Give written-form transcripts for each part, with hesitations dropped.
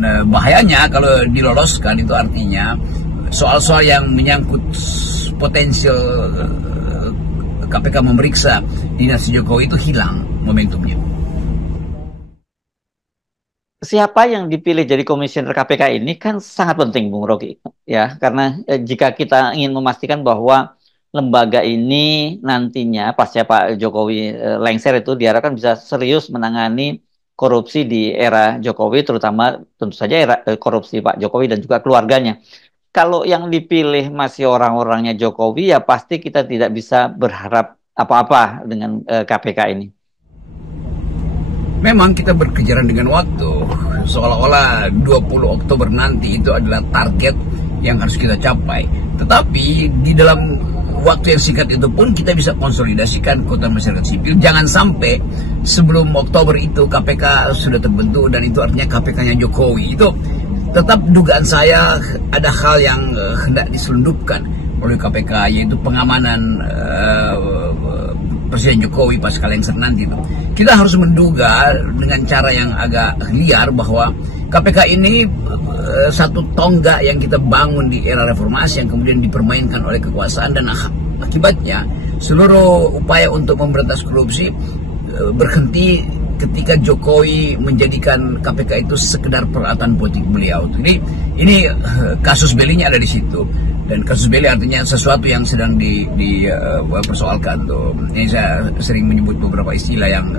Nah, bahayanya kalau diloloskan itu artinya soal-soal yang menyangkut potensial KPK memeriksa dinasti Jokowi itu hilang momentumnya. Siapa yang dipilih jadi komisioner KPK ini kan sangat penting, Bung Rocky, ya, karena jika kita ingin memastikan bahwa lembaga ini nantinya pasca Pak Jokowi lengser itu diharapkan bisa serius menangani korupsi di era Jokowi, terutama tentu saja era korupsi Pak Jokowi dan juga keluarganya. Kalau yang dipilih masih orang-orangnya Jokowi, ya pasti kita tidak bisa berharap apa-apa dengan KPK ini. Memang kita berkejaran dengan waktu, seolah-olah 20 Oktober nanti itu adalah target yang harus kita capai. Tetapi di dalam waktu yang singkat itu pun kita bisa konsolidasikan kekuatan masyarakat sipil. Jangan sampai sebelum Oktober itu KPK sudah terbentuk dan itu artinya KPK-nya Jokowi. Itu tetap dugaan saya ada hal yang hendak diselundupkan oleh KPK, yaitu pengamanan Presiden Jokowi pasca lengser nanti itu. Kita harus menduga dengan cara yang agak liar bahwa KPK ini satu tonggak yang kita bangun di era reformasi yang kemudian dipermainkan oleh kekuasaan, dan akibatnya seluruh upaya untuk memberantas korupsi berhenti ketika Jokowi menjadikan KPK itu sekedar peralatan politik beliau. Jadi ini kasus belinya ada di situ. Dan kasus beli artinya sesuatu yang sedang dipersoalkan tuh. Ini saya sering menyebut beberapa istilah yang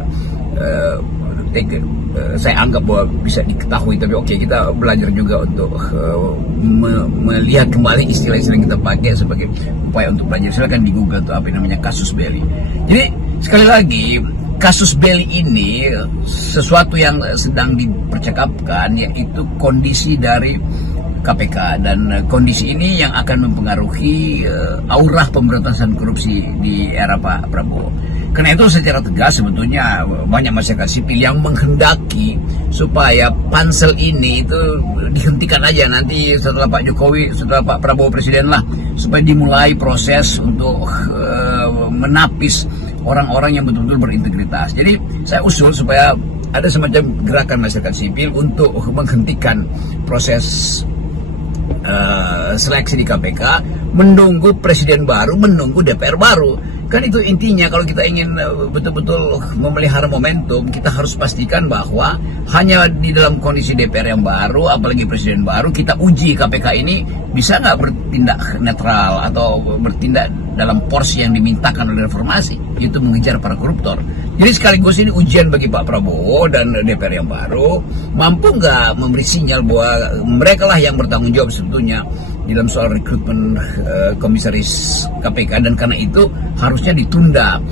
saya anggap bahwa bisa diketahui, tapi oke, kita belajar juga untuk melihat kembali istilah-istilah yang kita pakai sebagai upaya untuk belajar. Silakan di Google tuh apa yang namanya kasus beli. Jadi sekali lagi, kasus beli ini sesuatu yang sedang dipercakapkan, yaitu kondisi dari KPK, dan kondisi ini yang akan mempengaruhi aura pemberantasan korupsi di era Pak Prabowo. Karena itu secara tegas sebetulnya banyak masyarakat sipil yang menghendaki supaya pansel ini itu dihentikan aja nanti setelah Pak Jokowi, setelah Pak Prabowo presiden lah, supaya dimulai proses untuk menapis orang-orang yang betul-betul berintegritas. Jadi saya usul supaya ada semacam gerakan masyarakat sipil untuk menghentikan proses seleksi di KPK, menunggu presiden baru, menunggu DPR baru. Kan itu intinya. Kalau kita ingin betul-betul memelihara momentum, kita harus pastikan bahwa hanya di dalam kondisi DPR yang baru, apalagi presiden baru, kita uji KPK ini bisa nggak bertindak netral atau bertindak dalam porsi yang dimintakan oleh reformasi, yaitu mengejar para koruptor. Jadi sekaligus ini ujian bagi Pak Prabowo dan DPR yang baru, mampu nggak memberi sinyal bahwa mereka lah yang bertanggung jawab sebetulnya di dalam soal rekrutmen komisaris KPK, dan karena itu harusnya ditunda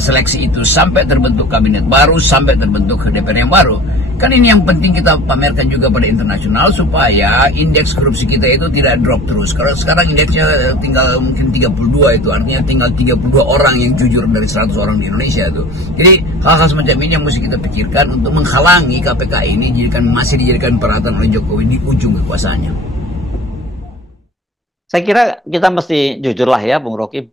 seleksi itu sampai terbentuk kabinet baru, sampai terbentuk DPR yang baru. Kan ini yang penting kita pamerkan juga pada internasional, supaya indeks korupsi kita itu tidak drop terus. Kalau sekarang indeksnya tinggal mungkin 32, itu artinya tinggal 32 orang yang jujur dari 100 orang di Indonesia tuh. Jadi hal-hal semacam ini yang mesti kita pikirkan untuk menghalangi KPK ini masih dijadikan peralatan oleh Jokowi di ujung kekuasaannya. Saya kira kita mesti jujur lah ya, Bung Rocky.